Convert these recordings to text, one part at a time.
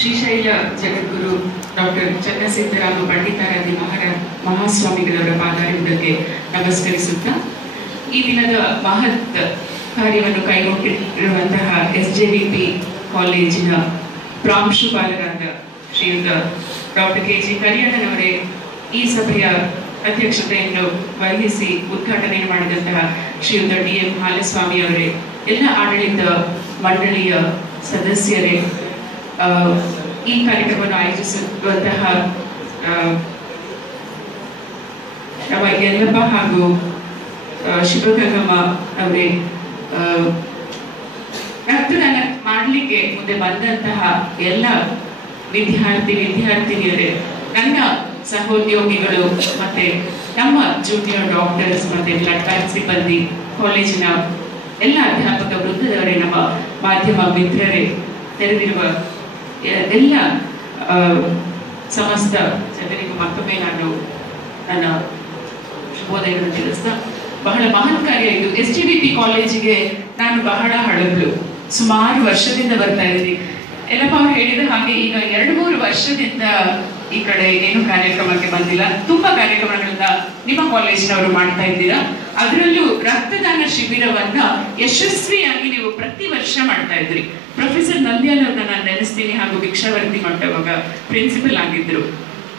ಶ್ರೀಶೈಲ ಜಗದ್ಗುರು doctor Channasiddarama Panditaradhya ಮಹಾಸ್ವಾಮಿಗಳವರ ಪಾದಾರವಿಂದಕ್ಕೆ ನಮಸ್ಕರಿಸುತ್ತಾ ಈ ದಿನದ ಮಹತ್ ಕಾರ್ಯವನ್ನು ಕೈಗೊಂಡಿರುವಂತಹ SJVP ಕಾಲೇಜಿನ ಪ್ರಾಂಶುಪಾಲರಾದ ಶ್ರೀಯುತ ಡಾಕ್ಟರ್ KG ಕರಿಯಣ್ಣನವರೇ, ಈ ಸಭೆಯ ಅಧ್ಯಕ್ಷತೆಯನ್ನು ವಹಿಸಿ ಉದ್ಘಾಟನೆ ಮಾಡಿದಂತಹ ಶ್ರೀಯುತ DM ಹಾಲಸ್ವಾಮಿ ಅವರೇ, ಎಲ್ಲ ಆಡಳಿತ ಮಂಡಳಿಯ ಸದಸ್ಯರೇ, ಈ ಕಾರ್ಯಕ್ರಮವನ್ನು ಆಯೋಜಿಸುವಂತಹ ನಮ್ಮ ಯಲ್ಲಪ್ಪ ಹಾಗೂ ಶಿವಗಂಗಮ್ಮ ಅವರೇ, ರಕ್ತದಾನ ಮಾಡಲಿಕ್ಕೆ ಮುಂದೆ ಬಂದಂತಹ ಎಲ್ಲ ವಿದ್ಯಾರ್ಥಿನಿಯರೇ, ನನ್ನ ಸಹೋದ್ಯೋಗಿಗಳು ಮತ್ತೆ ನಮ್ಮ ಜೂನಿಯರ್ ಡಾಕ್ಟರ್ಸ್ ಮತ್ತೆ ಬ್ಲಡ್ ಬ್ಯಾಂಕ್ ಸಿಬ್ಬಂದಿ, ಕಾಲೇಜಿನ ಎಲ್ಲ ಅಧ್ಯಾಪಕ ವೃಂದದವರೇ, ನಮ್ಮ ಮಾಧ್ಯಮ ಮಿತ್ರರೇ, ತೆರೆದಿರುವ ಎಲ್ಲ ಸಮಸ್ತ ಜನರಿಗೂ ಮತ್ತೊಮ್ಮೆ ನಾನು ನನ್ನ ಶುಭೋದಯಗಳನ್ನು ತಿಳಿಸ್ತಾ, ಬಹಳ ಮಹತ್ ಕಾರ್ಯ ಇದು. SJVP ಕಾಲೇಜಿಗೆ ನಾನು ಬಹಳ ಹಳಬ್ಳು, ಸುಮಾರು ವರ್ಷದಿಂದ ಬರ್ತಾ ಇದ್ದೀನಿ. ಎಲ್ಲಪ್ಪ ಅವ್ರು ಹೇಳಿದ ಹಾಗೆ ಈಗ 2-3 ವರ್ಷದಿಂದ ಈ ಕಡೆ ಏನು ಕಾರ್ಯಕ್ರಮಕ್ಕೆ ಬಂದಿಲ್ಲ. ತುಂಬಾ ಕಾರ್ಯಕ್ರಮಗಳನ್ನ ನಿಮ್ಮ ಕಾಲೇಜಿನವರು ಮಾಡ್ತಾ ಇದ್ದೀರಾ. ಅದರಲ್ಲೂ ರಕ್ತದಾನ ಶಿಬಿರವನ್ನ ಯಶಸ್ವಿಯಾಗಿ ನೀವು ಪ್ರತಿ ವರ್ಷ ಮಾಡ್ತಾ ಇದ್ರಿ. ಪ್ರೊಫೆಸರ್ ನಂದ್ಯಾಲ್ ಅವ್ರನ್ನ ನಾನು ನೆನೆಸ್ತೀನಿ, ಹಾಗೂ ಭಿಕ್ಷಾವರ್ತಿ ಮಟ್ಟವಾಗ ಪ್ರಿನ್ಸಿಪಲ್ ಆಗಿದ್ರು.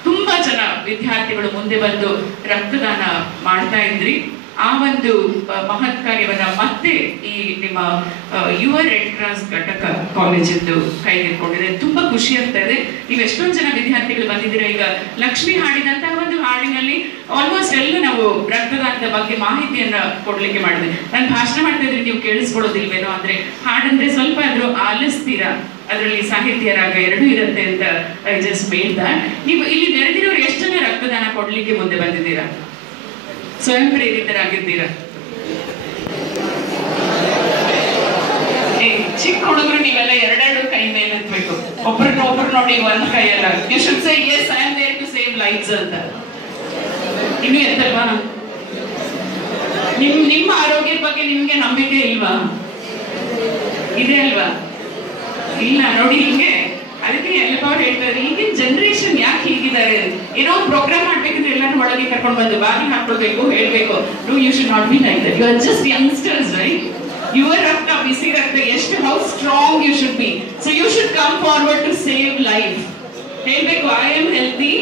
ತುಂಬಾ ಜನ ವಿದ್ಯಾರ್ಥಿಗಳು ಮುಂದೆ ಬಂದು ರಕ್ತದಾನ ಮಾಡ್ತಾ ಇದ್ರಿ. ಆ ಒಂದು ಮಹತ್ ಕಾರ್ಯವನ್ನ ಮತ್ತೆ ಈ ನಿಮ್ಮ ಯುವ ರೆಡ್ ಕ್ರಾಸ್ ಘಟಕ ಕಾಲೇಜಿಂದು ಕೈಗೆತ್ತಿಕೊಂಡಿದೆ. ತುಂಬಾ ಖುಷಿ ಆಗ್ತಾ ಇದೆ. ನೀವು ಎಷ್ಟೊಂದು ಜನ ವಿದ್ಯಾರ್ಥಿಗಳು ಬಂದಿದ್ದೀರಾ. ಈಗ ಲಕ್ಷ್ಮಿ ಹಾಡಿದಂತಹ ಒಂದು ಹಾಡಿನಲ್ಲಿ ಆಲ್ಮೋಸ್ಟ್ ಎಲ್ಲ ನಾವು ರಕ್ತದಾನದ ಬಗ್ಗೆ ಮಾಹಿತಿಯನ್ನ ಕೊಡ್ಲಿಕ್ಕೆ ಮಾಡಿದ್ವಿ. ನಾನು ಭಾಷಣ ಮಾಡ್ತಾ ಇದ್ರೆ ನೀವು ಕೇಳಿಸ್ಕೊಳ್ಳೋದಿಲ್ವೇನೋ, ಅಂದ್ರೆ ಹಾಡಂದ್ರೆ ಸ್ವಲ್ಪ ಆದ್ರೂ ಆಲಿಸ್ತೀರಾ, ಅದರಲ್ಲಿ ಸಾಹಿತ್ಯ ರಾಗ ಎರಡೂ ಇರುತ್ತೆ ಅಂತ ಐ ಜಸ್ಟ್ ಮೇಡ್ ದಟ್. ನೀವು ಇಲ್ಲಿ ನೆರೆದಿರೋರು ಎಷ್ಟು ಜನ ರಕ್ತದಾನ ಕೊಡ್ಲಿಕ್ಕೆ ಮುಂದೆ ಬಂದಿದ್ದೀರಾ? ಸ್ವಯಂ ಪ್ರೇರಿತರಾಗಿದ್ದೀರಾ? ಚಿಕ್ಕ ಹುಡುಗರು ನೀವೆಲ್ಲ ಎರಡೆರಡು ಕೈ ಮೇಲೆ ಎತ್ತಬೇಕು, ಒಬ್ರು ನೋಡಿ ಒಂದ್ ಕೈಯಲ್ಲ. You should say yes, I am there to save lives ಅಂತ. ಇನ್ನು ಎತ್ತಲ್ವಾ? ನಿಮ್ಮ ಆರೋಗ್ಯದ ಬಗ್ಗೆ ನಿಮ್ಗೆ ನಂಬಿಕೆ ಇಲ್ವಾ? ಇದೆ ಅಲ್ವಾ? ಇಲ್ಲ ನೋಡಿ, ಹಿಂಗೆ ಅದಕ್ಕೆ ಎಲ್ಲಪ್ಪ ಅವ್ರು ಹೇಳ್ತಾರೆ, ಈಗಿನ ಜನರೇಷನ್ ಯಾಕೆ ಹೀಗಿದ್ದಾರೆ, ಏನೋ ಪ್ರೋಗ್ರಾಮ್ ಮಾಡ್ಬೇಕಂದ್ರೆ ಎಲ್ಲರೂ ಒಳಗೆ ಕರ್ಕೊಂಡು ಬಂದು ಬಾಗಿಲು ಹಾಕೊಳ್ಬೇಕು, ಹೇಳ್ಬೇಕು. No, you should not be like that. You are just youngsters, right? Your ರಕ್ತ, ಬಿಸಿ ರಕ್ತ ಎಷ್ಟು, how strong you should be. So you should come forward to save life. ಹೇಳ್ಬೇಕು, I am healthy,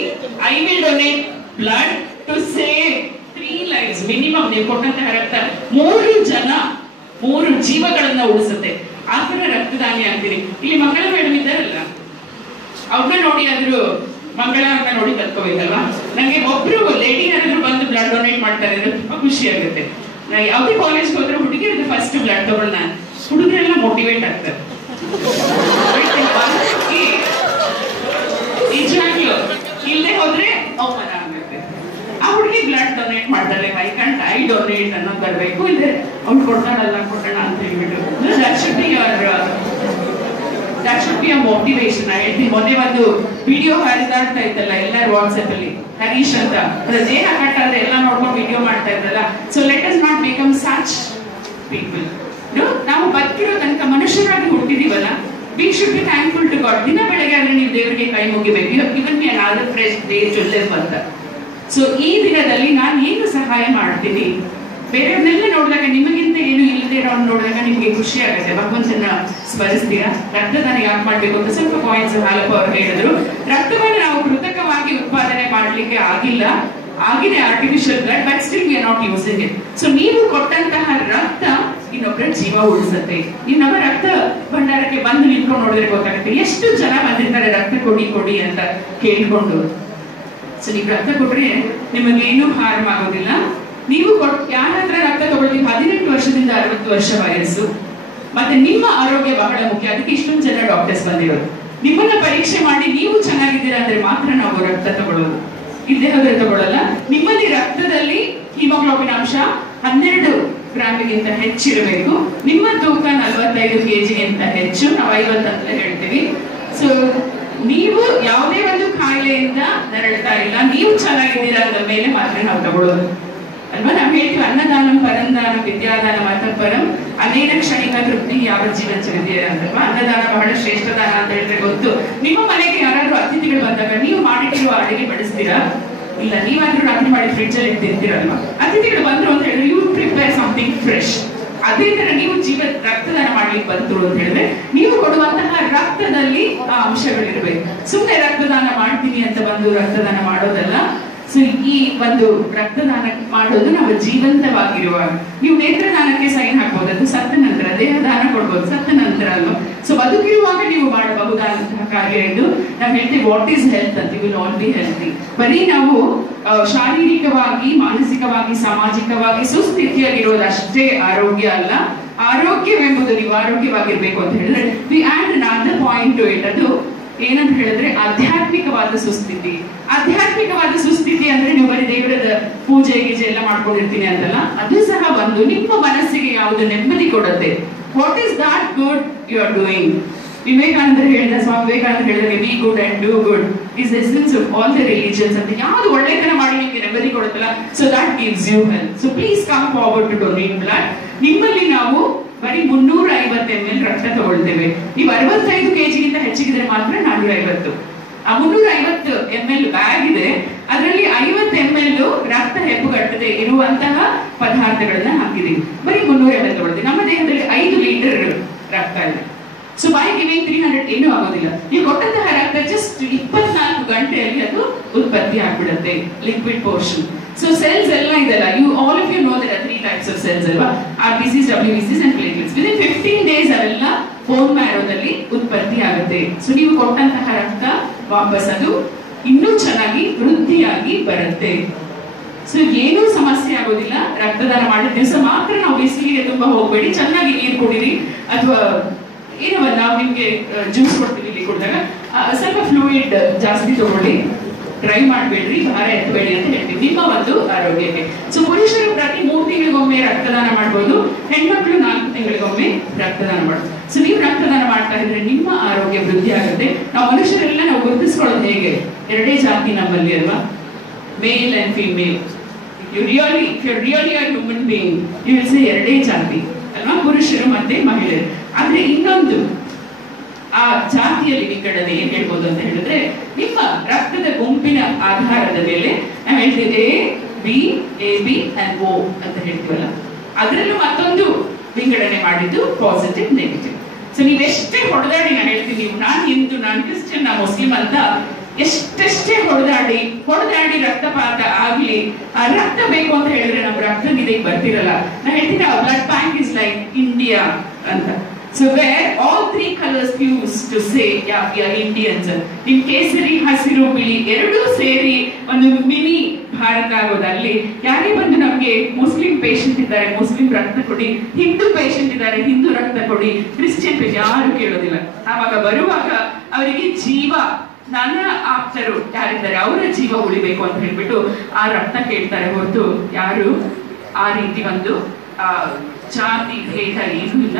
I will donate blood to save 3 lives minimum. ನೀವು ಕೊಟ್ಟಂತಹ ರಕ್ತ 3 ಜೀವಗಳನ್ನ ಉಳಿಸುತ್ತೆ. ಆ ಥರ ರಕ್ತದಾನಿ ಆಗ್ತೀರಿ. ಇಲ್ಲಿ ಮಂಗಳ ಮೇಡಮ್ ಇದ್ದಾರಲ್ಲ, ಅವ್ರನ್ನ ನೋಡಿ ಆದ್ರೂ ಮಂಗಳವ್ರನ್ನ ನೋಡಿ ಕಲ್ತ್ಕೋಬೇಕಲ್ವಾ? ನಂಗೆ ಒಬ್ರು ಲೇಡಿ ಯಾರಾದ್ರೂ ಬಂದು ಬ್ಲಡ್ ಡೊನೇಟ್ ಮಾಡ್ತಾ ಇದ್ರೆ ತುಂಬಾ ಖುಷಿ ಆಗುತ್ತೆ. ಯಾವುದೇ ಕಾಲೇಜ್ಗೆ ಹೋದ್ರೆ ಹುಡುಗಿರದು ಫಸ್ಟ್ ಬ್ಲಡ್ ತಗೊಳ್ಳ, ಹುಡುಗರೆಲ್ಲ ಮೋಟಿವೇಟ್ ಆಗ್ತಾರೆ. ನಿಜವಾಗ್ಲು ಇಲ್ಲದೆ ಹೋದ್ರೆ ಅವಮಾನ ಆಗುತ್ತೆ. ಆ ಹುಡುಗಿ ಬ್ಲಡ್ ಡೊನೇಟ್ ಮಾಡ್ತಾರೆ, ಐ ಡೊನೇಟ್ ಅನ್ನೋದು ಬರ್ಬೇಕು. ಇಲ್ಲದೆ ಅವ್ನು ಕೊಡ್ತಾಳಲ್ಲ, ಕೊಟ್ಟಣ ಅಂತ ಹೇಳ್ಬಿಟ್ಟು that should be a motivation. I ಹೇಳ್ತೀನಿ, ಮೊನ್ನೆ ಒಂದು ವಿಡಿಯೋ ಹರಿದಾಡ್ತಾ ಇತ್ತಲ್ಲ ಎಲ್ಲರೂ ವಾಟ್ಸ್ಆಪ್ ಅಲ್ಲಿ, ಹರೀಶ್ ಅಂತ, ದೇಹ ಕಟ್ಟಾದ್ರೆ ಎಲ್ಲ ನೋಡ್ಕೊಂಡು ವಿಡಿಯೋ ಮಾಡ್ತಾ ಇದ್ದಲ್ಲ. So let us not become such people. ನಾವು ಬದುಕಿರೋ ತನಕ ಮನುಷ್ಯರಾಗಿ ಹುಟ್ಟಿದೀವಲ್ಲ, we should be thankful to God. ದಿನ ಬೆಳಗ್ಗೆ ಆದ್ರೆ ನೀವು ದೇವರಿಗೆ ಕೈ ಮುಗಿಬೇಕು. You have given me another fresh day to live ಅಂತ. ಸೊ ಈ ದಿನದಲ್ಲಿ ನಾನು ಏನು ಸಹಾಯ ಮಾಡ್ತೀನಿ, ಬೇರೆಯವ್ರನ್ನೆಲ್ಲ ನೋಡಿದಾಗ ನಿಮಗಿಂತ ಏನು ಇಲ್ಲದೆ ಇರೋನ್ ನೋಡಿದಾಗ ನಿಮ್ಗೆ ಖುಷಿ ಆಗುತ್ತೆ. ಭಗವಂತನ ಸ್ಮರಿಸ್ತೀರಾ. ರಕ್ತದಾನ ಯಾಕೆ ಮಾಡ್ಬೇಕು ಅಂತ ಸ್ವಲ್ಪ ಪಾಯಿಂಟ್ಸ್ ಹಾಲಪ್ಪ ಅವರು ಹೇಳಿದ್ರು. ರಕ್ತವನ್ನು ನಾವು ಕೃತಕವಾಗಿ ಉತ್ಪಾದನೆ ಮಾಡ್ಲಿಕ್ಕೆ ಆಗಿದೆ artificial blood, but still we are not using it. So ನೀವು ಕೊಟ್ಟಂತಹ ರಕ್ತ ಇನ್ನೊಬ್ಬರ ಜೀವ ಉಳಿಸುತ್ತೆ. ನೀವು ನಮ್ಮ ರಕ್ತ ಭಂಡಾರಕ್ಕೆ ಬಂದು ನಿಂತ್ಕೊಂಡು ನೋಡಿದ್ರೆ ಗೊತ್ತಾಗುತ್ತೆ ಎಷ್ಟು ಜನ ಬಂದಿರ್ತಾರೆ ರಕ್ತ ಕೊಡಿ ಅಂತ ಕೇಳ್ಕೊಂಡು. ಸೊ ನೀವು ರಕ್ತ ಕೊಟ್ರೆ ನಿಮಗೇನು ಹಾರ್ಮ್ ಆಗೋದಿಲ್ಲ. ನೀವು ಯಾರ ಹತ್ರ ರಕ್ತ ತಗೊಳ್ತೀವಿ 18 ವರ್ಷದಿಂದ 60 ವರ್ಷ ವಯಸ್ಸು, ಮತ್ತೆ ನಿಮ್ಮ ಆರೋಗ್ಯ ಬಹಳ ಮುಖ್ಯ. ಅದಕ್ಕೆ ಇಷ್ಟೊಂದು ಜನ ಡಾಕ್ಟರ್ಸ್ ಬಂದಿರೋದು. ನಿಮ್ಮನ್ನ ಪರೀಕ್ಷೆ ಮಾಡಿ ನೀವು ಚೆನ್ನಾಗಿದ್ದೀರಾ ಅಂದ್ರೆ ಮಾತ್ರ ನಾವು ರಕ್ತ ತಗೊಳ್ಳೋದು, ಇಲ್ಲದೆ ಹೋದ್ರೆ ತಗೊಳ್ಳಲ್ಲ. ನಿಮ್ಮಲ್ಲಿ ರಕ್ತದಲ್ಲಿ ಹಿಮೋಗ್ಲೋಬಿನ್ ಅಂಶ 12 ಗ್ರಾಮಿಗಿಂತ ಹೆಚ್ಚಿರಬೇಕು. ನಿಮ್ಮ ತೂಕ 45 kgಗಿಂತ ಹೆಚ್ಚು, ನಾವು 50 ಅಂತ ಹೇಳ್ತೀವಿ. ಸೊ ನೀವು ಯಾವುದೇ ಒಂದು ಕಾಯಿಲೆಯಿಂದ ನರಳ್ತಾ ಇಲ್ಲ, ನೀವು ಚೆನ್ನಾಗಿದ್ದೀರಾ ಅಂದ ಮೇಲೆ ಮಾತ್ರ ನಾವು ತಗೊಳ್ಳೋದು. ಅಲ್ವಾ? ನಾವು ಹೇಳ್ತೀವಿ ಅನ್ನದಾನಂ ಪರಂದಾನ ವಿದ್ಯಾದಾನ ಮತಪರಂ ಅನೇನ ಕ್ಷಣಿಕ ತೃಪ್ತಿ ಯಾವ ಜೀವನಚರಿದೆ ಅಂತಲ್ವಾ. ಅನ್ನದಾನ ಬಹಳ ಶ್ರೇಷ್ಠ ದಾನ ಅಂತ ಹೇಳಿದ್ರೆ ಗೊತ್ತು. ನಿಮ್ಮ ಮನೆಗೆ ಯಾರಾದ್ರೂ ಅತಿಥಿಗಳು ಬಂದಾಗ ನೀವು ಮಾಡಿಟ್ಟಿರುವ ಅಡಿಗೆ ಬಡಿಸ್ತೀರಾ? ಇಲ್ಲ. ನೀವಾದ್ರೂ ರಾತ್ರಿ ಮಾಡಿ ಫ್ರಿಡ್ಜ್ ಅಲ್ಲಿ ತಿಂತೀರಲ್ವಾ? ಅತಿಥಿಗಳು ಬಂದ್ರು ಅಂತ ಹೇಳಿದ್ರೆ ಯು ಪ್ರಿಪೇರ್ ಸಮಥಿಂಗ್ ಫ್ರೆಶ್. ಅದೇ ತರ ನೀವು ರಕ್ತದಾನ ಮಾಡ್ಲಿಕ್ಕೆ ಬಂದ್ರು ಅಂತ ಹೇಳಿದ್ರೆ ನೀವು ಕೊಡುವಂತಹ ರಕ್ತದಲ್ಲಿ ಆ ಅಂಶಗಳಿರ್ಬೇಕು. ಸುಮ್ಮನೆ ರಕ್ತದಾನ ಮಾಡ್ತೀನಿ ಅಂತ ಬಂದು ರಕ್ತದಾನ ಮಾಡೋದಲ್ಲ. ಸೊ ಈ ಒಂದು ರಕ್ತದಾನ ಮಾಡೋದು ನಾವು ಜೀವಂತವಾಗಿರುವಾಗ. ನೀವು ನೇತ್ರದಾನಕ್ಕೆ ಸೈನ್ ಹಾಕ್ಬೋದು, ಅದು ಸತ್ತ ನಂತರ. ದೇಹದಾನ ಕೊಡ್ಬೋದು, ಸತ್ತ ನಂತರ ಅಲ್ವಾ. ಸೊ ಬದುಕಿರುವಾಗ ನೀವು ಮಾಡಬಹುದಾದಂತಹ ಕಾರ್ಯ ಇದು. ನಾವು ಹೇಳ್ತೀವಿ ವಾಟ್ ಈಸ್ ಹೆಲ್ತ್ ಅಂತ. You will all be healthy. ಬರೀ ನಾವು ಶಾರೀರಿಕವಾಗಿ, ಮಾನಸಿಕವಾಗಿ, ಸಾಮಾಜಿಕವಾಗಿ ಸುಸ್ಥಿತಿಯಾಗಿರೋದಷ್ಟೇ ಆರೋಗ್ಯ ಅಲ್ಲ. ಆರೋಗ್ಯವೆಂಬುದು ನೀವು ಆರೋಗ್ಯವಾಗಿರ್ಬೇಕು ಅಂತ ಹೇಳಿದ್ರೆ we add another point to it. ಅದು ಏನಂತ ಹೇಳಿದ್ರೆ ಆಧ್ಯಾತ್ಮಿಕವಾದ ಸುಸ್ಥಿತಿ. ಆಧ್ಯಾತ್ಮಿಕವಾದ ಸುಸ್ಥಿತಿ ಅಂದ್ರೆ ನೀವು ಬರೀ ದೇವರದ ಪೂಜೆ ಗೀಜೆ ಎಲ್ಲ ಮಾಡ್ಕೊಂಡಿರ್ತೀನಿ ಅಂತಲ್ಲ, ಅದು ಸಹ ಒಂದು ನಿಮ್ಮ ಮನಸ್ಸಿಗೆ ಯಾವುದು ನೆಮ್ಮದಿ ಕೊಡುತ್ತೆ. What is that good you are doing? Vivekananda ಹೇಳಿದ, ಸ್ವಾಮಿ ವಿವೇಕಾನಂದ ಹೇಳಿದ್ರೆ be good and do good is essence of all the religions ಅಂತ. ಯಾವ್ದು ಒಳ್ಳೆತನ ಮಾಡಿ ನಿಮಗೆ ನೆಮ್ಮದಿ ಕೊಡುತ್ತಲ್ಲ, so that gives you health. So please come forward to donate blood. ನಿಮ್ಮಲ್ಲಿ ನಾವು ಬರೀ 350 ml ರಕ್ತ ತಗೊಳ್ತೇವೆ. ನೀವು 65 kgಗಿಂತ ಹೆಚ್ಚಿಗಿದ್ರೆ ಮಾತ್ರ 450. ಆ 350 ml ಬ್ಯಾಗ್ ಇದೆ, ಅದರಲ್ಲಿ 50 ml ರಕ್ತ ಹೆಪ್ಪುಗಟ್ಟದೆ ಇರುವಂತಹ ಪದಾರ್ಥಗಳನ್ನ ಹಾಕಿದೀವಿ. ಬರೀ 300 ml ತಗೊಳ್ತೀವಿ. ನಮ್ಮ ದೇಹದಲ್ಲಿ 5 ಲೀಟರ್ ರಕ್ತ ಇದೆ. ಸೊ ಬೈ ಗಿವಿಂಗ್ 300 ಏನೂ ಆಗೋದಿಲ್ಲ. ನೀವು ಕೊಟ್ಟಂತಹ ರಕ್ತ ಜಸ್ಟ್ 24 ಗಂಟೆಯಲ್ಲಿ ಅದು ಉತ್ಪತ್ತಿ ಆಗ್ಬಿಡುತ್ತೆ, ಲಿಕ್ವಿಡ್ ಪೋರ್ಷನ್. ಸೊ ಸೆಲ್ಸ್ ಎಲ್ಲ ಇದೆಲ್ಲ, all of you know there are 3 types of cells ಅಲ್ವಾ? RBCs, WBCs and platelets. Within 15 days ಅವೆಲ್ಲ ಬೋನ್ ಮ್ಯಾರೋದಲ್ಲಿ ಉತ್ಪತ್ತಿ ಆಗುತ್ತೆ. ಸೊ ನೀವು ಕೊಟ್ಟಂತಹ ರಕ್ತ ವಾಪಸ್ ಅದು ಇನ್ನೂ ಚೆನ್ನಾಗಿ ವೃದ್ಧಿಯಾಗಿ ಬರುತ್ತೆ. ಸೊ ಏನೂ ಸಮಸ್ಯೆ ಆಗೋದಿಲ್ಲ. ರಕ್ತದಾನ ಮಾಡಿದ ದಿವಸ ಮಾತ್ರ ನಾವು ಬಿಸಿಲಿಗೆ ತುಂಬಾ ಹೋಗ್ಬೇಡಿ. ಚೆನ್ನಾಗಿ ನೀರು ಕುಡಿರಿ, ಅಥವಾ ಏನೋ ನಾವು ನಿಮ್ಗೆ ಜ್ಯೂಸ್ ಕೊಡ್ತೀವಿ ಇಲ್ಲಿ ಕುಡಿದಾಗ ಸ್ವಲ್ಪ ಫ್ಲೂಯಿಡ್ ಜಾಸ್ತಿ ತಗೊಳ್ಳಿ. ಟ್ರೈ ಮಾಡಬೇಡ್ರಿ, ಭಾರ ಎತ್ತಬೇಡಿ ಅಂತ ಹೇಳ್ತೀವಿ ನಿಮ್ಮ ಒಂದು ಆರೋಗ್ಯಕ್ಕೆ. ಸೊ ಪುರುಷರು ಪ್ರತಿ 3 ತಿಂಗಳಿಗೊಮ್ಮೆ ರಕ್ತದಾನ ಮಾಡ್ಬೋದು, ಹೆಣ್ಮಕ್ಳು 4 ತಿಂಗಳಿಗೊಮ್ಮೆ ರಕ್ತದಾನ ಮಾಡ್ಬೋದು. ಸೊ ನೀವು ರಕ್ತದಾನ ಮಾಡ್ತಾ ಇದ್ರೆ ನಿಮ್ಮ ಆರೋಗ್ಯ ವೃದ್ಧಿ ಆಗುತ್ತೆ. ನಾವು ಮನುಷ್ಯರೆಲ್ಲ ನಾವು ಗುರುತಿಸ್ಕೊಳ್ಳೋದು ಹೇಗೆ? 2 ಜಾತಿ ನಮ್ಮಲ್ಲಿ ಅಲ್ವಾ? Male and female. You really are human being, you will say 2 ಜಾತಿ ಅಲ್ವಾ? ಪುರುಷರು ಮತ್ತೆ ಮಹಿಳೆಯರು. ಆದ್ರೆ ಇನ್ನೊಂದು ಆ ಜಾತಿಯಲ್ಲಿ ವಿಂಗಡಣೆ ಏನ್ ಹೇಳ್ಬೋದು ಅಂತ ಹೇಳಿದ್ರೆ, ನಿಮ್ಮ ರಕ್ತದ ಗುಂಪಿನ ಆಧಾರದ ಮೇಲೆ ನಾವು ಹೇಳ್ತೀವಿ A, B, AB and O ಅಂತ ಹೇಳ್ತೀವಲ್ಲ, ಅದರಲ್ಲೂ ಮತ್ತೊಂದು ವಿಂಗಡಣೆ ಮಾಡಿದ್ದು ಪಾಸಿಟಿವ್, ನೆಗೆಟಿವ್. ಸೊ ನೀವೆಷ್ಟೇ ಹೊಡೆದಾಡಿ, ನಾನು ಹೇಳ್ತೀನಿ, ನಾನು ಹಿಂದೂ, ನಾನು ಕ್ರಿಶ್ಚಿಯನ್, ನಾನು ಮುಸ್ಲಿಂ ಅಂತ ಎಷ್ಟೆಷ್ಟೇ ಹೊಡೆದಾಡಿ ರಕ್ತಪಾತ ಆಗ್ಲಿ, ಆ ರಕ್ತ ಬೇಕು ಅಂತ ಹೇಳಿದ್ರೆ ನಮ್ಮ ರಕ್ತ ನಿಧಿಗೆ ಬರ್ತಿರಲ್ಲ. ನಾನು ಹೇಳ್ತೀನಿ blood bank is like India ಅಂತ. So where all 3 colors fuse to say yeah we are Indians. In ಕೇಸರಿ, ಹಸಿರು, ಬಿಳಿ ಎರಡೂ ಸೇರಿ ಒಂದು ಮಿನಿ ಭಾರತ ಆಗೋದಲ್ಲಿ ಯಾರೇ ಬಂದು ನಮ್ಗೆ ಮುಸ್ಲಿಂ ಪೇಷಂಟ್ ಇದ್ದಾರೆ ಮುಸ್ಲಿಂ ರಕ್ತ ಕೊಡಿ, ಹಿಂದೂ ಪೇಷಂಟ್ ಇದ್ದಾರೆ ಹಿಂದೂ ರಕ್ತ ಕೊಡಿ, ಕ್ರಿಶ್ಚಿಯನ್ ಪೇಷಂಟ್ ಯಾರು ಕೇಳೋದಿಲ್ಲ. ಆವಾಗ ಬರುವಾಗ ಅವರಿಗೆ ಜೀವ, ನನ್ನ ಆಪ್ತರು ಯಾರಿದ್ದಾರೆ ಅವರ ಜೀವ ಉಳಿಬೇಕು ಅಂತ ಹೇಳ್ಬಿಟ್ಟು ಆ ರಕ್ತ ಕೇಳ್ತಾರೆ ಹೊರತು ಯಾರು ಆ ರೀತಿ ಒಂದು ಜಾತಿ ಭೇದ ಏನೂ ಇಲ್ಲ.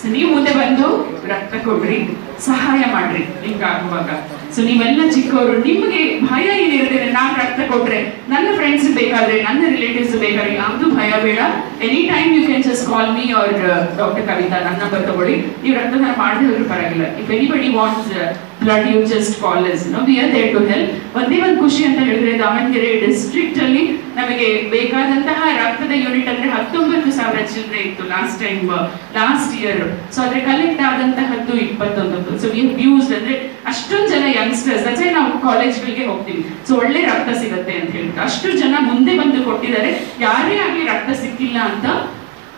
ಸೊ ನೀವು ಮುಂದೆ ಬಂದು ರಕ್ತ ಕೊಡ್ರಿ, ಸಹಾಯ ಮಾಡ್ರಿ ಹಿಂಗಾಗುವಾಗ. ಸೊ ನೀವೆಲ್ಲ ಚಿಕ್ಕವರು, ನಿಮಗೆ ಭಯ ಏನಿರುತ್ತೆ, ನಾನು ರಕ್ತ ಕೊಟ್ರೆ ನನ್ನ ಫ್ರೆಂಡ್ಸ್ ಬೇಕಾದ್ರೆ, ನನ್ನ ರಿಲೇಟಿವ್ಸ್ ಬೇಕಾದ್ರೆ, ಯಾವ್ದು ಭಯ ಬೇಡ. Any time you can just call me or doctor Kavita, ನನ್ನ ನಂಬರ್ ತಗೊಳ್ಳಿ. ನೀವು ರಕ್ತದಾನ ಮಾಡದೆ ಹೋದ್ರೂ ಪರವಾಗಿಲ್ಲ. If anybody wants blood you just call us. We are there to help. ಒಂದೇ ಒಂದು ಖುಷಿ ಅಂತ ಹೇಳಿದ್ರೆ, ದಾವಣಗೆರೆ ಡಿಸ್ಟ್ರಿಕ್ಟ್ ಅಲ್ಲಿ ನಮಗೆ ಬೇಕಾದಂತಹ ರಕ್ತದ ಯೂನಿಟ್ ಅಂದ್ರೆ 19,000 ಚಿಲ್ಲರೆ ಇತ್ತು ಲಾಸ್ಟ್ ಇಯರ್. ಸೊ ಅದ್ರ ಕಲೆಕ್ಟ್ ಆದಂತಹದ್ದು 21. ಸೊ ವಿ ಯೂಸ್ಡ್ ಅಂದ್ರೆ ಅಷ್ಟೊಂದು ಜನ ಯಂಗ್ಸ್ಟರ್ಸ್, ಅದೇ ನಾವು ಕಾಲೇಜ್ಗಳಿಗೆ ಹೋಗ್ತೀವಿ, ಸೊ ಒಳ್ಳೆ ರಕ್ತ ಸಿಗುತ್ತೆ ಅಂತ ಹೇಳ್ತಾರೆ. ಅಷ್ಟು ಜನ ಮುಂದೆ ಬಂದು ಕೊಟ್ಟಿದ್ದಾರೆ. ಯಾರೇ ಆಗಲಿ ರಕ್ತ ಸಿಕ್ಕಿಲ್ಲ ಅಂತ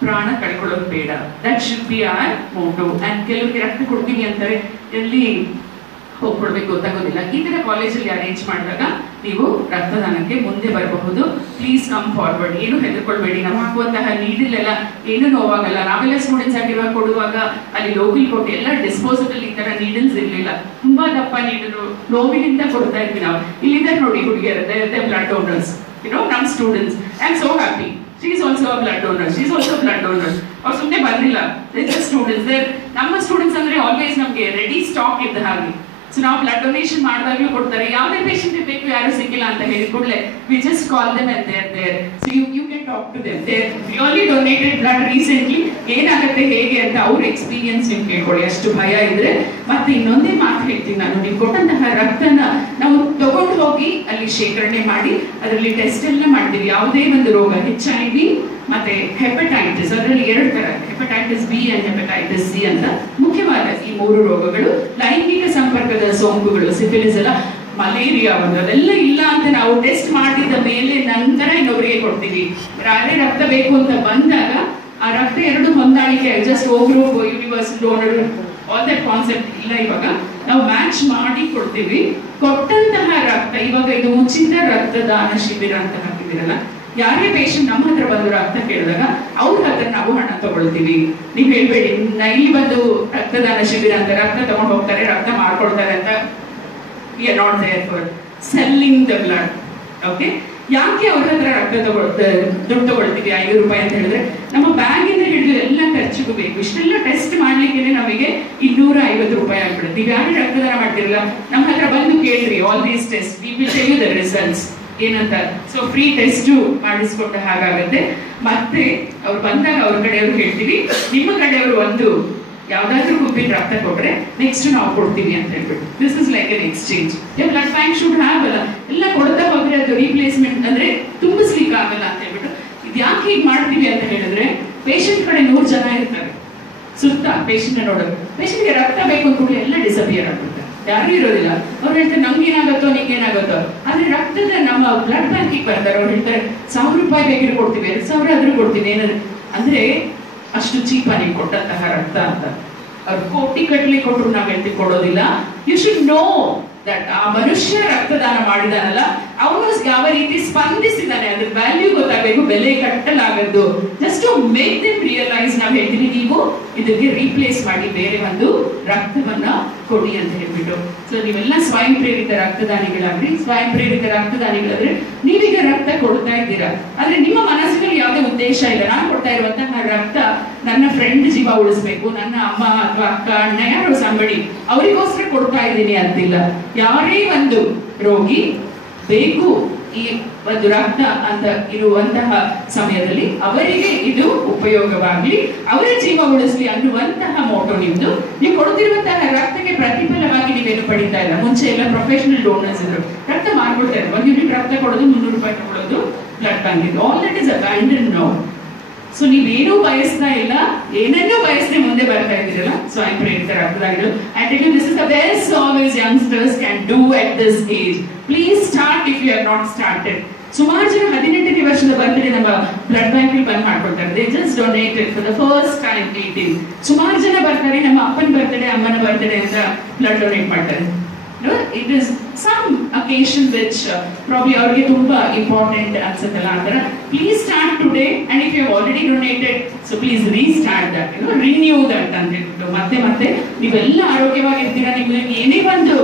ಪ್ರಾಣ ಕಳ್ಕೊಳ್ಳೋದು ಬೇಡ. That should be our motto. And ಕೆಲವರಿಗೆ ರಕ್ತ ಕೊಡ್ತೀವಿ ಅಂತಾರೆ, ಎಲ್ಲಿ ಹೋಗ್ಕೊಡ್ಬೇಕು ಗೊತ್ತಾಗೋದಿಲ್ಲ. ಈ ತರ ಕಾಲೇಜಲ್ಲಿ ಅರೇಂಜ್ ಮಾಡಿದಾಗ ನೀವು ರಕ್ತದಾನಕ್ಕೆ ಮುಂದೆ ಬರಬಹುದು. Please come forward. ಏನು ಹೆದರ್ಕೊಳ್ಬೇಡಿ. ನಾವು ಹಾಕುವಂತಹ ನೀಡಲೆಲ್ಲ ಏನು ನೋವಾಗಲ್ಲ. ನಾವೆಲ್ಲ ಸ್ಟೂಡೆಂಟ್ಸ್ ಆಗಿರುವಾಗ ಕೊಡುವಾಗ ಅಲ್ಲಿ ಲೋಕಲ್ ಕೊಟ್ಟು ಎಲ್ಲ ಡಿಸ್ಪೋಸಬಲ್ ಈ ತರ ನೀಡಲ್ಸ್ ಇರ್ಲಿಲ್ಲ. ತುಂಬಾ ದಪ್ಪ ನೀಡಲು ನೋವಿನಿಂದ ಕೊಡ್ತಾ ಇದ್ವಿ ನಾವು. ಇಲ್ಲಿಂದ ನೋಡಿ ಹುಡುಗಿಯರು, ಬ್ಲಡ್ ಡೋನರ್ಸ್, ನಮ್ಮ students. I am so happy. She is also a blood donor. She is also a blood donor. ಅವ್ರು ಸುಮ್ಮನೆ ಬಂದಿಲ್ಲ, ಸ್ಟೂಡೆಂಟ್ಸ್. ನಮ್ಮ ಸ್ಟೂಡೆಂಟ್ಸ್ ಅಂದ್ರೆ ಆಲ್ವೇಸ್ ನಮ್ಗೆ ರೆಡಿ ಸ್ಟಾಕ್ ಇದ್ದ ಹಾಗೆ. ಸೊ ನಾವು ಬ್ಲಡ್ ಡೊನೇಷನ್ ಮಾಡಿದಾಗಲೂ ಕೊಡ್ತಾರೆ. ಯಾವುದೇ ಪೇಷಂಟ್ ಬೇಕು, ಯಾರು ಸಿಕ್ಕಿಲ್ಲ ಅಂತ ಹೇಳಿ ಕೂಡಲೇ we just call them and there there. So you can talk to them. They really donated blood recently. ಏನಾಗುತ್ತೆ ಹೇಗೆ ಅಂತ ಅವ್ರ ಎಕ್ಸ್ಪೀರಿಯನ್ಸ್ ನೀವು ಕೇಳ್ಕೊಳ್ಳಿ, ಅಷ್ಟು ಭಯ ಇದ್ರೆ. ಮತ್ತೆ ಇನ್ನೊಂದೇ ಮಾತು ಹೇಳ್ತೀನಿ ನಾನು, ನೀವು ಕೊಟ್ಟಂತಹ ರಕ್ತನ ನಾವು ತಗೊಂಡು ಹೋಗಿ ಅಲ್ಲಿ ಶೇಖರಣೆ ಮಾಡಿ ಅದರಲ್ಲಿ ಟೆಸ್ಟ್ ಎಲ್ಲ ಮಾಡ್ತೀವಿ. ಯಾವುದೇ ಒಂದು ರೋಗ, HIV ಮತ್ತೆ ಹೆಪಟೈಟಿಸ್, ಅದರಲ್ಲಿ 2 ತರ, hepatitis B and hepatitis C ಅಂತ ಮುಖ್ಯವಾದ ಈ 3 ರೋಗಗಳು. ಲೈಂಗಿಕ ಸಂಪರ್ಕದ ಸೋಂಕುಗಳು, ಸಿಫಿಲಿಸ್ ಎಲ್ಲ, ಮಲೇರಿಯಾ ಒಂದು, ಅದೆಲ್ಲ ಇಲ್ಲ ಅಂತ ನಾವು ಟೆಸ್ಟ್ ಮಾಡಿದ ಮೇಲೆ ನಂತರ ಇನ್ನೊಬ್ಬರಿಗೆ ಕೊಡ್ತೀವಿ. ಯಾರೇ ರಕ್ತ ಬೇಕು ಅಂತ ಬಂದಾಗ ಆ ರಕ್ತ 2 ಹೊಂದಾಣಿಕೆ, ಜಸ್ಟ್ ಹೋಗ್ರು universal donor all that concept ಇಲ್ಲ. ಇವಾಗ ನಾವು ಮ್ಯಾಚ್ ಮಾಡಿ ಕೊಡ್ತೀವಿ. ಕೊಟ್ಟಂತಹ ರಕ್ತ, ಇವಾಗ ಇದು ಉಚಿತ ರಕ್ತದಾನ ಶಿಬಿರ ಅಂತ ಹಾಕಿದಿರಲ್ಲ, ಯಾರೇ ಪೇಷಂಟ್ ನಮ್ಮ ಹತ್ರ ಬಂದು ರಕ್ತ ಕೇಳಿದಾಗ ಅವ್ರ ಹತ್ರ ನಾವು ಹಣ ತಗೊಳ್ತೀವಿ. ನೀವ್ ಹೇಳ್ಬೇಡಿ ಇಲ್ಲಿ ಬಂದು ರಕ್ತದಾನ ಶಿಬಿರ ಅಂತ ರಕ್ತ ತಗೊಂಡು ಹೋಗ್ತಾರೆ, ರಕ್ತ ಮಾಡ್ಕೊಳ್ತಾರೆ ಅಂತ. We are not there for selling the blood. Okay, ಯಾಕೆ ಅವ್ರ ಹತ್ರ ರಕ್ತ ದುಡ್ಡು ತಗೊಳ್ತೀವಿ 5 ರೂಪಾಯಿ ಅಂತ ಹೇಳಿದ್ರೆ, ನಮ್ಮ ಬ್ಯಾಗಿಂದ ಹಿಡಿದು ಎಲ್ಲ ಖರ್ಚಿಗೂ ಬೇಕು. ಇಷ್ಟೆಲ್ಲ ಟೆಸ್ಟ್ ಮಾಡ್ಲಿಕ್ಕೆ ನಮಗೆ 250 ರೂಪಾಯಿ ಆಗ್ಬಿಡುತ್ತೆ. ಯಾರು ರಕ್ತದಾನ ಮಾಡ್ತಿರಲ್ಲ, ನಮ್ಮ ಹತ್ರ ಬಂದು ಕೇಳ್ರಿ, all these test we will tell you the results ಏನಂತ. ಸೊ ಫ್ರೀ ಟೆಸ್ಟ್ ಮಾಡಿಸ್ಕೊಟ್ಟ ಹಾಗಾಗುತ್ತೆ. ಮತ್ತೆ ಅವ್ರು ಬಂದಾಗ ಅವ್ರ ಕಡೆಯವ್ರು ಹೇಳ್ತೀವಿ, ನಿಮ್ಮ ಕಡೆಯವರು ಒಂದು ಯಾವ್ದಾದ್ರು ಗುಂಪಿನ ರಕ್ತ ಕೊಟ್ರೆ ನೆಕ್ಸ್ಟ್ ನಾವು ಕೊಡ್ತೀವಿ ಅಂತ ಹೇಳ್ಬಿಟ್ಟು. This is like an exchange. Blood bank should have ಅಲ್ಲ, ಎಲ್ಲ ಕೊಡ್ತಾ ಹೋದ್ರೆ ಅದು ರೀಪ್ಲೇಸ್ಮೆಂಟ್ ಅಂದ್ರೆ ತುಂಬಿಸ್ಲಿಕ್ಕೆ ಆಗಲ್ಲ ಅಂತ ಹೇಳ್ಬಿಟ್ಟು. ಇದು ಯಾಕೆ ಹೀಗೆ ಮಾಡ್ತೀವಿ ಅಂತ ಹೇಳಿದ್ರೆ, ಪೇಷಂಟ್ ಕಡೆ 100 ಜನ ಇರ್ತಾರೆ ಸುತ್ತ ಪೇಷಂಟ್ ನೋಡೋದು. ಪೇಷಂಟ್ಗೆ ರಕ್ತ ಬೇಕು ಅಂತ ಕೂಡ ಎಲ್ಲ ಡಿಸಪಿಯರ್ ಆಗ್ಬಿಡ್ತಾರೆ, ಯಾರು ಇರೋದಿಲ್ಲ. ಅವ್ರು ಹೇಳ್ತಾರೆ ನಮ್ಗೆ ಏನಾಗುತ್ತೋ ನಿಮ್ಗೆ ಏನಾಗುತ್ತೋ. ಆದ್ರೆ ರಕ್ತದ ನಮ್ಮ ಬ್ಲಡ್ ಬ್ಯಾಂಕಿಗೆ ಬರ್ತಾರೆ, ಅವ್ರು ಹೇಳ್ತಾರೆ 1000 ರೂಪಾಯಿ ಬೇಕಿದ್ರೆ ಕೊಡ್ತೀವಿ, 2000 ಆದ್ರೂ ಕೊಡ್ತೀವಿ. ಏನಾದ್ರು ಅಂದ್ರೆ ಅಷ್ಟು ಚೀಪ ನೀವು ಕೊಟ್ಟಂತಹ ರಕ್ತ ಅಂತ. ಅವ್ರು ಕೋಟಿ ಕಟ್ಲಿ ಕೊಟ್ಟರು ನಾವ್ ಹೇಳ್ತೀವಿ ಕೊಡೋದಿಲ್ಲ. ಯು ಶುಡ್ ನೋ ದಟ್ ಆ ಮನುಷ್ಯ ರಕ್ತದಾನ ಮಾಡಿದಾನಲ್ಲ, ಅವನು ಯಾವ ರೀತಿ ಸ್ಪಂದಿಸಿದಾನೆ, ಅದ್ರ ವ್ಯಾಲ್ಯೂ ಗೊತ್ತಾಗಬೇಕು, ಬೆಲೆ ಕಟ್ಟಲಾಗದ್ದು. Just to make them realise ನಾವ್ ಹೇಳ್ತೀವಿ, ನೀವು ಇದಕ್ಕೆ ರೀಪ್ಲೇಸ್ ಮಾಡಿ ಬೇರೆ ಒಂದು ರಕ್ತವನ್ನ ಕೊಡಿ ಅಂತ ಹೇಳ್ಬಿಟ್ಟು. ಸೊ ನೀವೆಲ್ಲ ಸ್ವಯಂ ಪ್ರೇರಿತ ರಕ್ತದಾನಿಗಳಾಗ್ರಿ. ಸ್ವಯಂ ಪ್ರೇರಿತ ರಕ್ತದಾನಿಗಳಾದ್ರೆ ನೀವೀಗ ರಕ್ತ ಕೊಡ್ತಾ ಇದ್ದೀರಾ, ಆದ್ರೆ ನಿಮ್ಮ ಮನಸ್ಸಿನಲ್ಲಿ ಯಾವುದೇ ಉದ್ದೇಶ ಇಲ್ಲ. ನಾನು ಕೊಡ್ತಾ ಇರುವಂತಹ ರಕ್ತ ನನ್ನ ಫ್ರೆಂಡ್ ಜೀವ ಉಳಿಸ್ಬೇಕು, ನನ್ನ ಅಮ್ಮ ಅಥವಾ ಅಕ್ಕ ಅಣ್ಣ ಯಾರು ಸಂಬಡಿ ಅವರಿಗೋಸ್ಕರ ಕೊಡ್ತಾ ಇದ್ದೀನಿ ಅಂತಿಲ್ಲ. ಯಾರೇ ಒಂದು ರೋಗಿ ಬೇಕು ಈ ಒಂದು ರಕ್ತ ಅಂತ ಇರುವಂತಹ ಸಮಯದಲ್ಲಿ ಅವರಿಗೆ ಇದು ಉಪಯೋಗವಾಗಲಿ, ಅವರ ಜೀವ ಉಳಿಸ್ಲಿ ಅನ್ನುವಂತಹ ಮೋಟೋ ನಿಮ್ದು. ನೀವು ಕೊಡ್ತಿರುವಂತಹ ರಕ್ತಕ್ಕೆ ಪ್ರತಿಫಲವಾಗಿ ನೀವೇನು ಪಡಿತಾ ಇಲ್ಲ. ಮುಂಚೆ ಎಲ್ಲ ಪ್ರೊಫೆಷನಲ್ ಡೋನರ್ಸ್ ಇದ್ರು, ರಕ್ತ ಮಾಡ್ಕೊಡ್ತಾ ಇದ್ರು. 1 ಯೂನಿಟ್ ರಕ್ತ ಕೊಡೋದು 300 ರೂಪಾಯಿ ತಗೊಳ್ಳೋದು blood bank. All that is abandon now. So ನೀವೇನೂ ಬಯಸ್ತಾ ಇಲ್ಲ, ಏನನ್ನೂ ಬಯಸದೆ ಮುಂದೆ ಬರ್ತಾ ಇದ್ದೀರಲ್ಲ ಸ್ವಯಂ ಪ್ರೇರಿತ ರಕ್ತದಾನಿಗಳು. I tell you, this is the best service youngsters can do at this age. Please start if you have not started. ಸುಮಾರು ಜನ 18ನೇ ವರ್ಷದ ಬರ್ತ್ಡೇ ನಮ್ಮ ಬ್ಲಡ್ ಬ್ಯಾಂಕ್ ಬಂದ್ ಮಾಡ್ಕೊಳ್ತಾರೆ. They just donated for the first time 18. ಸುಮಾರು ಜನ ಬರ್ತಾರೆ, ನಮ್ಮ ಅಪ್ಪನ ಬರ್ತ್ಡೇ ಅಮ್ಮನ ಬರ್ತ್ಡೇ ಅಂತ ಬ್ಲಡ್ ಡೊನೇಟ್ ಮಾಡ್ತಾರೆ. No, it is some occasion which probably ಅವ್ರಿಗೆ ತುಂಬಾ ಇಂಪಾರ್ಟೆಂಟ್ ಅನ್ಸುತ್ತಲ್ಲ ಆ ತರ. Please start today, and if you have already donated, so please restart that, renew that ಅಂತ ಹೇಳ್ಬಿಟ್ಟು. ಮತ್ತೆ ನೀವೆಲ್ಲ ಆರೋಗ್ಯವಾಗಿರ್ತೀರಾ. ನಿಮ್ಗೆ ಏನೇ ಒಂದು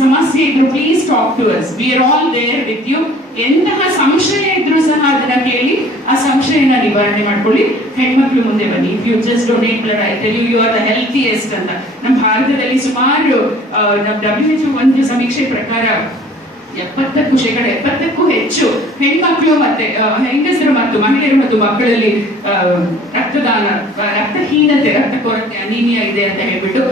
ಸಮಸ್ಯೆ ಇದ್ರು please talk to us. We are all there with you. ಎಂತಹ ಸಂಶಯ ಇದ್ರು ಸಹ ಅದನ್ನ ಕೇಳಿ ಆ ಸಂಶಯನ ನಿವಾರಣೆ ಮಾಡ್ಕೊಳ್ಳಿ. ಹೆಣ್ಮಕ್ಳು ಮುಂದೆ ಬನ್ನಿ. If you just donate blood, I tell you are the healthiest ಅಂತ. ನಮ್ಮ ಭಾರತದಲ್ಲಿ ಸುಮಾರು ನಮ್ಮ WHO ಒಂದು ಸಮೀಕ್ಷೆ ಪ್ರಕಾರ 70% ಹೆಚ್ಚು ಹೆಣ್ಮಕ್ಳು ಮತ್ತೆ ಹೆಂಗಸರು ಮತ್ತು ಮಹಿಳೆಯರು ಮತ್ತು ಮಕ್ಕಳಲ್ಲಿ ರಕ್ತಹೀನತೆ, ರಕ್ತ ಕೊರತೆ, ಅನೀಮಿಯಾ ಇದೆ ಅಂತ ಹೇಳ್ಬಿಟ್ಟು.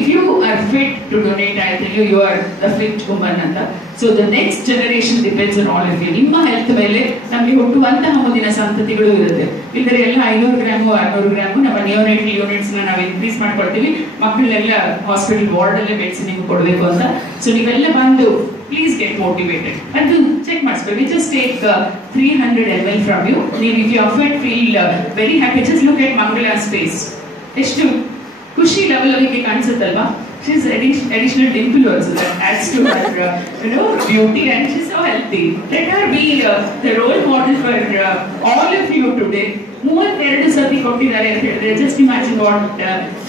If you are fit to donate, I tell you are the fit woman ಅಂತ. So the next generation depends on all of you. ನಿಮ್ಮ ಹೆಲ್ತ್ ಮೇಲೆ ನಮಗೆ ಹುಟ್ಟುವಂತಹ ಮುಂದಿನ ಸಂತತಿಗಳು ಇರುತ್ತೆ. ಇದ್ರೆ ಎಲ್ಲ 500 ಗ್ರಾಮು 600 ಗ್ರಾಮು ನಮ್ಮ ನಿಯೋನೇಟಲ್ ಯೂನಿಟ್ಸ್ ನಾವು ಇನ್ಕ್ರೀಸ್ ಮಾಡ್ಕೊಳ್ತೀವಿ. ಮಕ್ಕಳನ್ನೆಲ್ಲ ಹಾಸ್ಪಿಟಲ್ ವಾರ್ಡ್ ಅಲ್ಲೇ ಮೆಡಿಸಿನ್ ಕೊಡಬೇಕು ಅಂತ. ಸೊ ನೀವೆಲ್ಲ ಬಂದು please get motivated and do check ಮಾಡಿಸ್ಬೇಕು. We just take 300 ml from you. If you are fit, feel very happy. Just look at Mangala's face. ಎಷ್ಟು ಖುಷಿ ಲೆವೆಲ್ ಅವರಿಗೆ ಕಾಣಿಸುತ್ತಲ್ವಾ? She is additional dimple also that adds to her beauty, and she is so healthy. Let her be the role model for all of you today. 32 ಸತಿ ಕೊಟ್ಟಿದ್ದಾರೆ ಅಂತ ಹೇಳಿದ್ರೆ just imagine what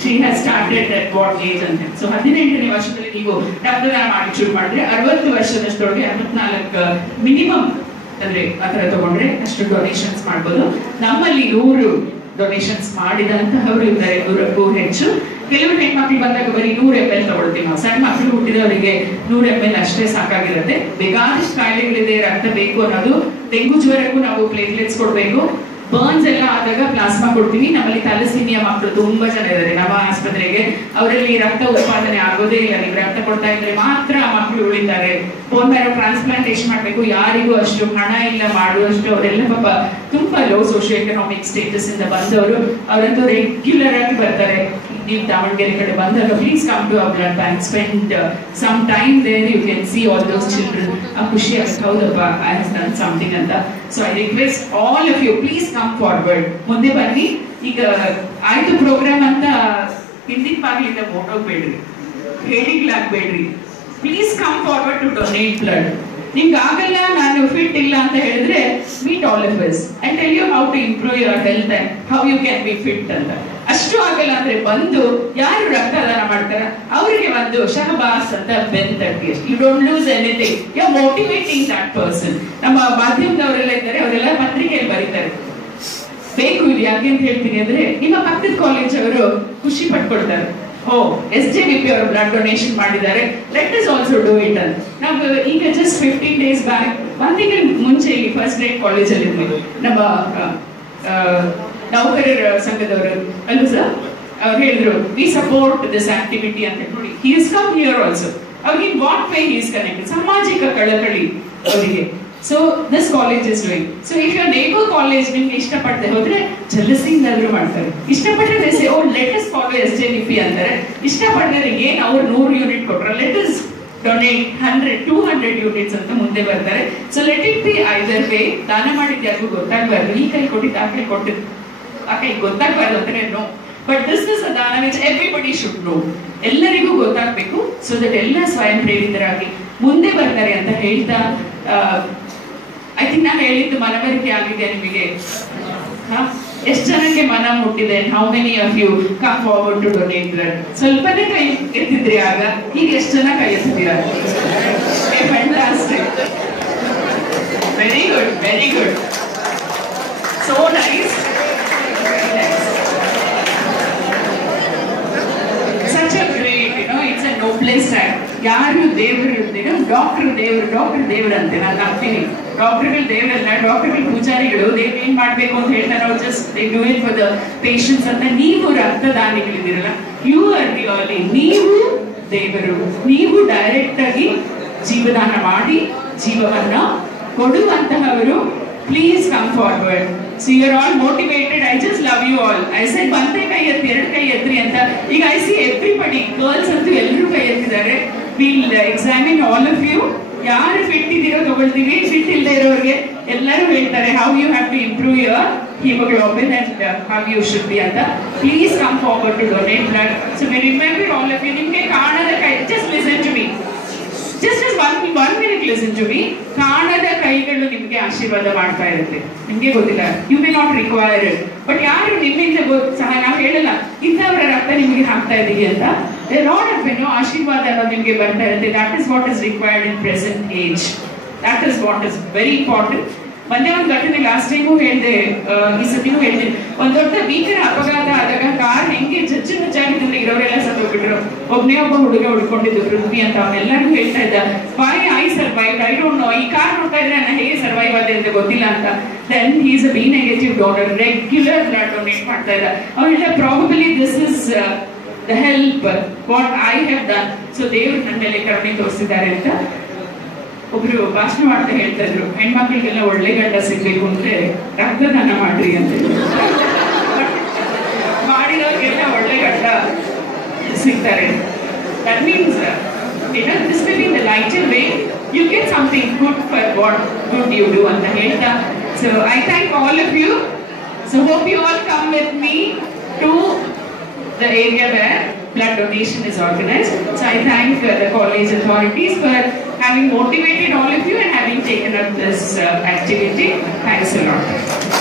she has started at what age ಅಂತ. So 18ನೇ ವರ್ಷದಲ್ಲಿ ನೀವು ರಕ್ತದಾನ ಮಾಡಿ ಶುರು ಮಾಡಿದ್ರೆ 60 ವರ್ಷದಷ್ಟೊಳಗೆ 64 ಮಿನಿಮಮ್ ಅಂದ್ರೆ ಆತರ ತಗೊಂಡ್ರೆ ಅಷ್ಟು ಡೊನೇಷನ್ಸ್ ಮಾಡ್ಬೋದು. ನಮ್ಮಲ್ಲಿ 100 ಡೊನೇಷನ್ಸ್ ಮಾಡಿದಂತಹವರು ಇದ್ದಾರೆ, 100ಕ್ಕೂ ಹೆಚ್ಚು. ಕೆಲವರು ಹೆಣ್ಮಕ್ಳು ಬಂದಾಗ ಬರೀ 100 ml ತಗೊಳ್ತೀವಿ ನಾವು. ಸಣ್ಣ ಮಕ್ಕಳು ಹುಟ್ಟಿದವರಿಗೆ 100 ml ಅಷ್ಟೇ ಸಾಕಾಗಿರುತ್ತೆ. ಬೇಕಾದಷ್ಟು ಕಾಯಿಲೆಗಳಿದೆ, ರಕ್ತ ಬೇಕು ಅನ್ನೋದು. ಡೆಂಗು ಜ್ವರಕ್ಕೂ ನಾವು ಪ್ಲೇಟ್ಲೆಟ್ಸ್ ಕೊಡ್ಬೇಕು. ಬರ್ನ್ಸ್ ಎಲ್ಲ ಆದಾಗ ಪ್ಲಾಸ್ಮಾ ಕೊಡ್ತೀವಿ. ನಮ್ಮಲ್ಲಿ ಥ್ಯಾಲಸೀಮಿಯಾ ಮಕ್ಕಳು ತುಂಬಾ ಜನ ಇದ್ದಾರೆ ನಮ್ಮ ಆಸ್ಪತ್ರೆಗೆ. ಅವರಲ್ಲಿ ರಕ್ತ ಉತ್ಪಾದನೆ ಆಗೋದೇ ಇಲ್ಲ. ನೀವು ರಕ್ತ ಕೊಡ್ತಾ ಇದ್ರೆ ಮಾತ್ರ ಮಕ್ಕಳು ಉಳಿತಾರೆ. ಬೋನ್ ಮ್ಯಾರೋ ಟ್ರಾನ್ಸ್ಪ್ಲಾಂಟೇಶನ್ ಮಾಡಬೇಕು, ಯಾರಿಗೂ ಅಷ್ಟು ಹಣ ಇಲ್ಲ ಮಾಡುವಷ್ಟು. ಅವರೆಲ್ಲ ಪಾಪ ತುಂಬಾ ಲೋ ಸೋಶಿಯೋ ಎಕನಾಮಿಕ್ ಸ್ಟೇಟಸ್ ಇಂದ ಬಂದವರು. ಅವರಂತೂ ರೆಗ್ಯುಲರ್ ಆಗಿ ಬರ್ತಾರೆ. ನೀವು ದಾವಣಗೆರೆ ಕಡೆ ಬಂದಾಗ please come to our blood bank, spend some time there, you can see all those children. ಖುಷಿ ಆಗುತ್ತೆ, ಹೌದಪ್ಪ ಐ ಹ್ಯಾವ್ ಡನ್ ಸಮಥಿಂಗ್ ಅಂತ. So I request all of you, please come forward, ಮುಂದೆ ಬನ್ನಿ. ಈಗ ಆಯ್ತು ಪ್ರೋಗ್ರಾಮ್ ಅಂತ ಹಿಂದಿನ ಬಾಗಿಲಿಂದ ಹೋಗ್ಬೇಡ್ರಿ, ಹೇಳಿಗ್ಲಾಗ್ಬೇಡ್ರಿ. Please come forward to donate blood. ನಿಮ್ಗೆ ಆಗಲ್ಲ, ನಾನು ಫಿಟ್ ಇಲ್ಲ ಅಂತ ಹೇಳಿದ್ರೆ, meet all of us and tell you how to improve your health and how you can be fit ಅಂತ. ಅಷ್ಟು ಆಗಲ್ಲ ಅಂದ್ರೆ ಬಂದು ಯಾರು ರಕ್ತದಾನ ಮಾಡ್ತಾರ ಅವರಿಗೆ ಒಂದು ಶಹಬಾಸ್ ಅಂತ ಬೆನ್ ತಟ್ಟಿ ಅಷ್ಟು. You don't lose anything, you are motivating that person. ನಮ್ಮ ಮಾಧ್ಯಮದವರೆಲ್ಲ ಇದ್ದಾರೆ, ಅವರೆಲ್ಲ ಪತ್ರಿಕೆಯಲ್ಲಿ ಬರೀತಾರೆ. ಬೇಕು ಇದು ಯಾಕೆ ಅಂತ ಹೇಳ್ತೀನಿ ಅಂದ್ರೆ, ನಿಮ್ಮ ಪಕ್ಕದ ಕಾಲೇಜ್ ಅವರು ಖುಷಿ ಪಟ್ಕೊಡ್ತಾರೆ. SJVP ಅವರು ಬ್ಲಡ್ ಡೊನೇಷನ್ ಮಾಡಿದ್ದಾರೆ, let us also do it ಅಂತ. ನಾವು ಈಗ ಜಸ್ಟ್ 15 days ಬ್ಯಾಕ್, ಒಂದ್ ತಿಂಗಳ ಮುಂಚೆ ಈ ಫಸ್ಟ್ ಗ್ರೇಡ್ ಕಾಲೇಜಲ್ಲಿ ಇದ್ವಿ. ನಮ್ಮ ನೌಕರರ ಸಂಘದವರು ಅಲ್ವಾ ಸರ್, ಅವ್ರು ಹೇಳಿದ್ರು ವಿ ಸಪೋರ್ಟ್ ದಿಸ್ ಆಕ್ಟಿವಿಟಿ ಅಂತ. ನೋಡಿ, he is come here also. ಅವ್ರಿಗೆ in what way he is connected, ಸಾಮಾಜಿಕ ಕಳಕಳಿ ಅವರಿಗೆ. So this college is doing. So if your neighbour college ನಿಮ್ಗೆ ಇಷ್ಟಪಡದೆ ಹೋದ್ರೆ ಜಲಸಿಂದಾದ್ರೂ ಮಾಡ್ತಾರೆ. ಇಷ್ಟಪಟ್ಟರೆ say oh let us follow SJVP ಅಂತಾರೆ. ಇಷ್ಟಪಟ್ಟರೆ ಏನ್ ಅವ್ರು 100 ಯೂನಿಟ್ ಕೊಟ್ರ, ಲೆಟ್ ಅಸ್ ಡೊನೇಟ್ 100-200 ಯೂನಿಟ್ಸ್ ಅಂತ ಮುಂದೆ ಬರ್ತಾರೆ. So let it be either way. ದಾನ ಮಾಡಿದ್ದು ಯಾರಿಗೂ ಗೊತ್ತಾಗಬಾರ್ದು. ಈ ಕೈ ಕೊಟ್ಟಿದ್ದು ಆ ಕೈ ಕೊಟ್ಟಿದ್ದು ಆ ಕೈ ಗೊತ್ತಾಗಬಾರ್ದು ಅಂದ್ರೆ no, but this is a ದಾನ ವಿಚ್ ಎವ್ರಿಬಡಿ ಶುಡ್ ನೋ. ಎಲ್ಲರಿಗೂ ಗೊತ್ತಾಗಬೇಕು, ಸೊ ದಟ್ ಎಲ್ಲ ಸ್ವಯಂ ಪ್ರೇರಿತರಾಗಿ ಮುಂದೆ ಬರ್ತಾರೆ ಅಂತ ಹೇಳ್ತಾ, ಐ ಥಿಂಕ್ ನಾನು ಹೇಳಿದ್ದು ಮನವರಿಕೆ ಆಗಿದೆ ನಿಮಗೆ. ಎಷ್ಟು ಜನಕ್ಕೆ ಮನ ಮುಟ್ಟಿದೆ? How many of you come forward to donate blood? ಸ್ವಲ್ಪನೇ ಕೈ ಎತ್ತಿದ್ರಿ ಆಗ, ಈಗ ಎಷ್ಟು ಜನ ಕೈ ಎತ್ತಿದ್ದೀರಾ? Fantastic, very good, very good, so nice. Such a great, it's a noblest act. ಯಾರು ದೇವರು ಇರ್ತೀರೋ, ಡಾಕ್ಟರ್ ದೇವರು ಅಂತೆ ನಾನು ನಂಬ್ತೀನಿ. ಡಾಕ್ಟರ್ಗಳು ದೇವರಲ್ಲ, ಡಾಕ್ಟರ್ಗಳು ಪೂಜಾರಿಗಳು. ದೇವ್ರು ಏನ್ ಮಾಡ್ಬೇಕು ಅಂತ ಹೇಳ್ತಾರೆ, just they do it for the patients ಅಂತ. ನೀವು ರಕ್ತದಾನಿಗಳಿದ್ದೀರಲ್ಲ, ಯು ಆರ್ ರಿಯಲಿ, ನೀವು ದೇವರು. ನೀವು ಡೈರೆಕ್ಟ್ ಆಗಿ ಜೀವದಾನ ಮಾಡಿ ಜೀವವನ್ನ ಕೊಡುವಂತಹವರು. Please come forward. So you are all motivated. I just love you all. I said ಒಂದೇ ಕೈ ಎತ್ತಿ, 2 ಕೈ ಎತ್ತಿ ಅಂತ. ಈಗ I see everybody, girls ಅಂತೂ ಎಲ್ಲರೂ ಕೈ ಎತ್ತಿದ್ದಾರೆ. We'll examine all of you. ಯಾರು ಫಿಟ್ ಇದ್ದೀರೋ ತಗೊಳ್ತೀವಿ, ಫಿಟ್ ಇಲ್ಲದೆ ಇರೋರಿಗೆ ಎಲ್ಲರೂ ಹೇಳ್ತಾರೆ how you have to improve your hemoglobin and how you should be ಅಂತ. Please come forward to donate blood. So we remember all of you. ನಿಮಗೆ ಕಾಣದ ಕೈ, just listen to me. Just as one minute listen to me. ಕಾಣದ ಕೈಗಳು ನಿಮಗೆ ಆಶೀರ್ವಾದ ಮಾಡ್ತಾ ಇರುತ್ತೆ. ನಿಮ್ಗೆ ಗೊತ್ತಿಲ್ಲ, you may not require it, but ಯಾರು ನಿಮ್ಮಿಂದ ಸಹ ನಾವು ಹೇಳಲ್ಲ ಇಂಥವರ ರಕ್ತ ನಿಮಗೆ ಹಾಕ್ತಾ ಇದೀವಿ ಅಂತ. ಲಾಟ್ ಆಫ್ ಆಶೀರ್ವಾದ ಅನ್ನೋದು ನಿಮಗೆ ಬರ್ತಾ ಇರುತ್ತೆ. That is what is required in present age. That is what is very important. ಒಂದೇ ಒಂದು ಘಟನೆ ಲಾಸ್ಟ್ ಟೈಮು ಹೇಳಿದೆ, ಈ ಸತಿನೂ ಹೇಳಿದೆ. ಒಂದ್ ದೊಡ್ಡ ಭೀಕರ ಅಪಘಾತ ಆದಾಗ ಕಾರ್ ಹೆಂಗೆ ಜಜ್ಜಾಗಿದ್ರೆ ಇರೋರೆಲ್ಲ ಸತ್ತೋಗ್ಬಿಟ್ರು. ಒಬ್ಬ ಹುಡುಗ ಹುಡ್ಕೊಂಡಿದ್ದು ಪೃಥ್ವಿ ಅಂತ. ಅವನೆಲ್ಲರೂ ಹೇಳ್ತಾ ಇದ್ದ, why I survive, I don't know. ಈ ಕಾರ್ ನೋಡ್ತಾ ಇದ್ರೆ ನಾನು ಹೇಗೆ ಸರ್ವೈವ್ ಆದೆ ಅಂತ ಗೊತ್ತಿಲ್ಲ ಅಂತ. Then he is a B negative donor, regular blood donate ಮಾಡ್ತಾ ಇದ್ದ. ಅವನೆಲ್ಲ probably this is the help what I have done. So ದೇವರು ನನ್ನ ಮೇಲೆ ಕರುಣೆ ತೋರಿಸಿದ್ದಾರೆ ಅಂತ. ಒಬ್ರು ಭಾಷಣ ಮಾಡ್ತಾ ಹೇಳ್ತಾ ಇದ್ರು, ಹೆಣ್ಮಕ್ಳಿಗೆಲ್ಲ ಒಳ್ಳೆ ಗಂಡ ಸಿಗ್ಬೇಕು ಅಂದ್ರೆ ರಕ್ತದಾನ ಮಾಡ್ರಿ ಅಂತ. ಮಾಡಿರೋರಿಗೆಲ್ಲ ಒಳ್ಳೆ ಗಂಡ ಸಿಗ್ತಾರೆ. That means this will be in the lighter way. You get something good for what good you do ಅಂತ ಹೇಳ್ತಾ. So I thank all of you. So hope you all come with me to the area where blood donation is organized. So I thank the college authorities for having motivated all of you and having taken up this activity. Thanks a lot.